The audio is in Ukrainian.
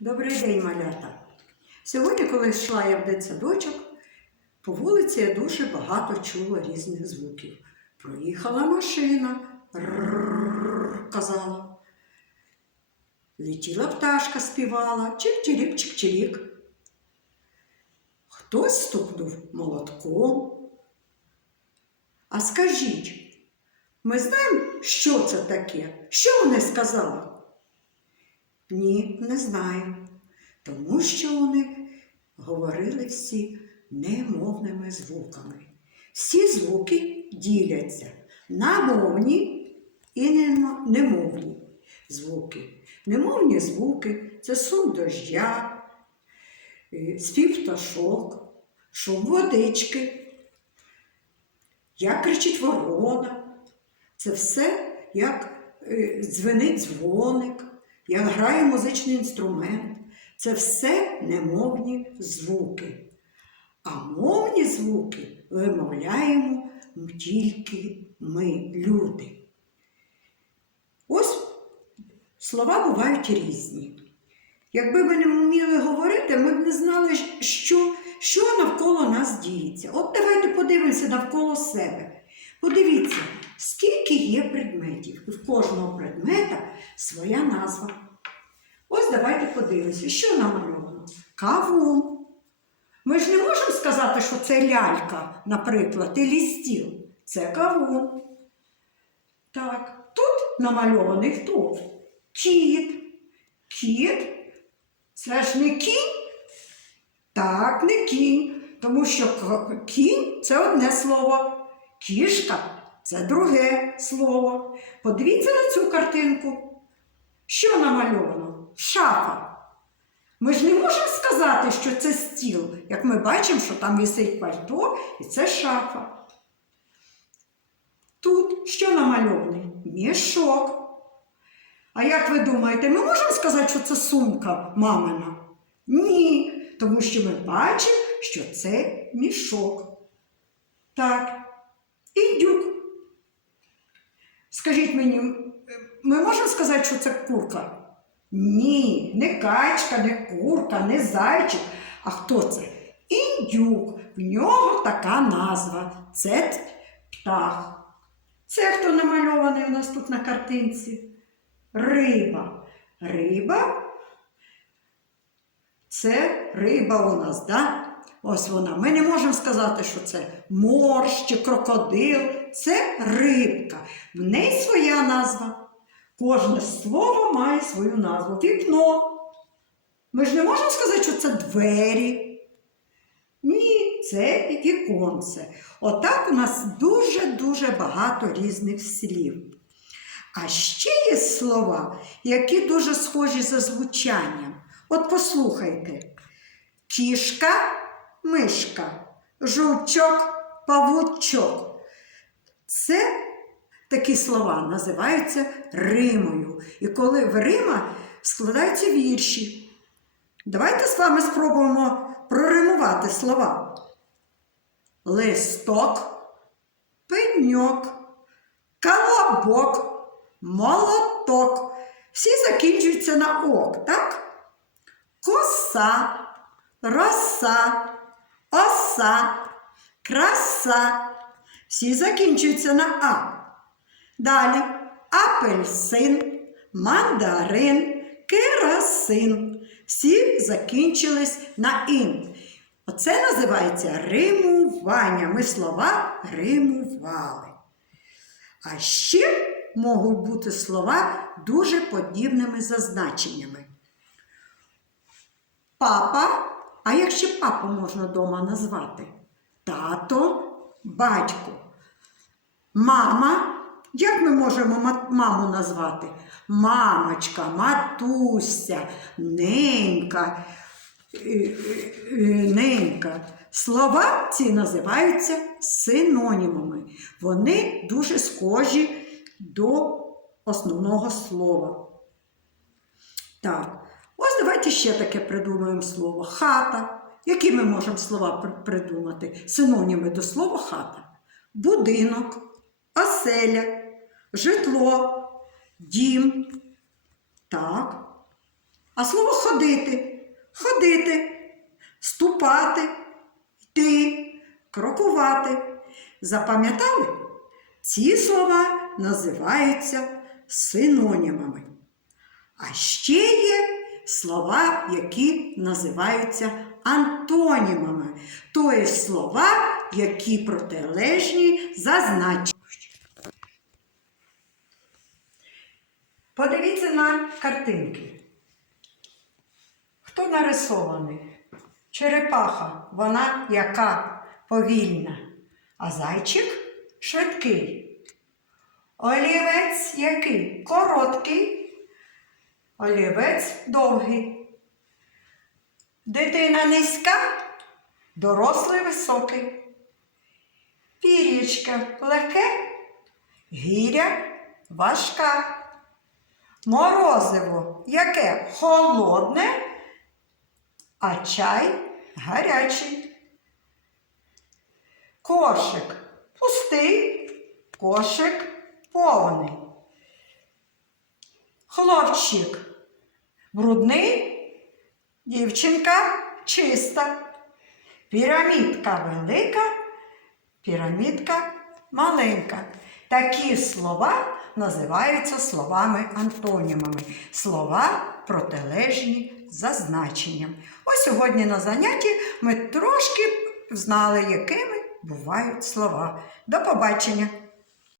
Добрий день, малята. Сьогодні, коли йшла я в дитсадочок, по вулиці я дуже багато чула різних звуків. Проїхала машина, казала. Летіла пташка, співала, чик-чирік, чик-чирік. Хтось стукнув молотком. А скажіть, ми знаємо, що це таке? Що вони сказали? Ні, не знаю. Тому що вони говорили всі немовними звуками. Всі звуки діляться на мовні і немовні звуки. Немовні звуки це шум дождя, е, спів пташок, шум водички, як кричить ворона. Це все як е, дзвенить дзвоник, як грає музичний інструмент. Це все немовні звуки. А мовні звуки вимовляємо тільки ми, люди. Ось слова бувають різні. Якби ми не вміли говорити, ми б не знали, що, що навколо нас діється. От давайте подивимося навколо себе. Подивіться, скільки є предметів, і в кожного предмета своя назва. Ось давайте подивимося, що намальовано. Кавун. Ми ж не можемо сказати, що це лялька, наприклад, і стіл. Це кавун. Так, тут намальований хто? Кіт. Кіт. Це ж не кінь? Так, не кінь. Тому що кінь це одне слово. Кішка це друге слово. Подивіться на цю картинку. Що намальовано? Шафа. Ми ж не можемо сказати, що це стіл, як ми бачимо, що там висить пальто, і це шафа. Тут що намальований? Мішок. А як ви думаєте, ми можемо сказати, що це сумка мамина? Ні, тому що ми бачимо, що це мішок. Так, індюк. Скажіть мені, ми можемо сказати, що це курка? Ні, не качка, не курка, не зайчик. А хто це? Індюк. В нього така назва. Це птах. Це хто намальований у нас тут на картинці? Риба. Риба. Це риба у нас, да? Ось вона. Ми не можемо сказати, що це морж чи крокодил. Це рибка. В неї своя назва. Кожне слово має свою назву. Вікно. Ми ж не можемо сказати, що це двері. Ні, це віконце. Отак у нас дуже-дуже багато різних слів. А ще є слова, які дуже схожі за звучанням. От послухайте: кішка, мишка, жучок, павучок. Це такі слова називаються римою. І коли в Рима складаються вірші. Давайте з вами спробуємо проримувати слова. Листок, пеньок, колобок, молоток. Всі закінчуються на ок, так? Коса, роса, оса, краса. Всі закінчуються на А. Далі апельсин, мандарин, керосин. Всі закінчились на ін. Оце називається римування. Ми слова римували. А ще можуть бути слова дуже подібними за значеннями. Папа, а як ще папу можна вдома назвати? Тато, батько. Мама. Як ми можемо маму назвати? Мамочка, матуся, ненька, е, е, е, ненька. Слова ці називаються синонімами. Вони дуже схожі до основного слова. Так, ось давайте ще таке придумаємо слово. Хата. Які ми можемо слова придумати? Синоніми до слова хата. Будинок, оселя, житло, дім. Так. А слово ходити, ходити, ступати, йти, крокувати. Запам'ятали? Ці слова називаються синонімами. А ще є слова, які називаються антонімами, тобто слова, які протилежні за. Подивіться на картинки. Хто нарисований? Черепаха, вона яка повільна, а зайчик швидкий. Олівець який? Короткий, олівець довгий. Дитина низька, дорослий високий. Пір'ячка легке, гіря важка. Морозиво яке холодне, а чай гарячий. Кошик пустий, кошик повний. Хлопчик брудний, дівчинка чиста. Пірамідка велика, пірамідка маленька. Такі слова називаються словами антонімами. Слова протилежні за значенням. Ось сьогодні на занятті ми трошки знали, якими бувають слова. До побачення!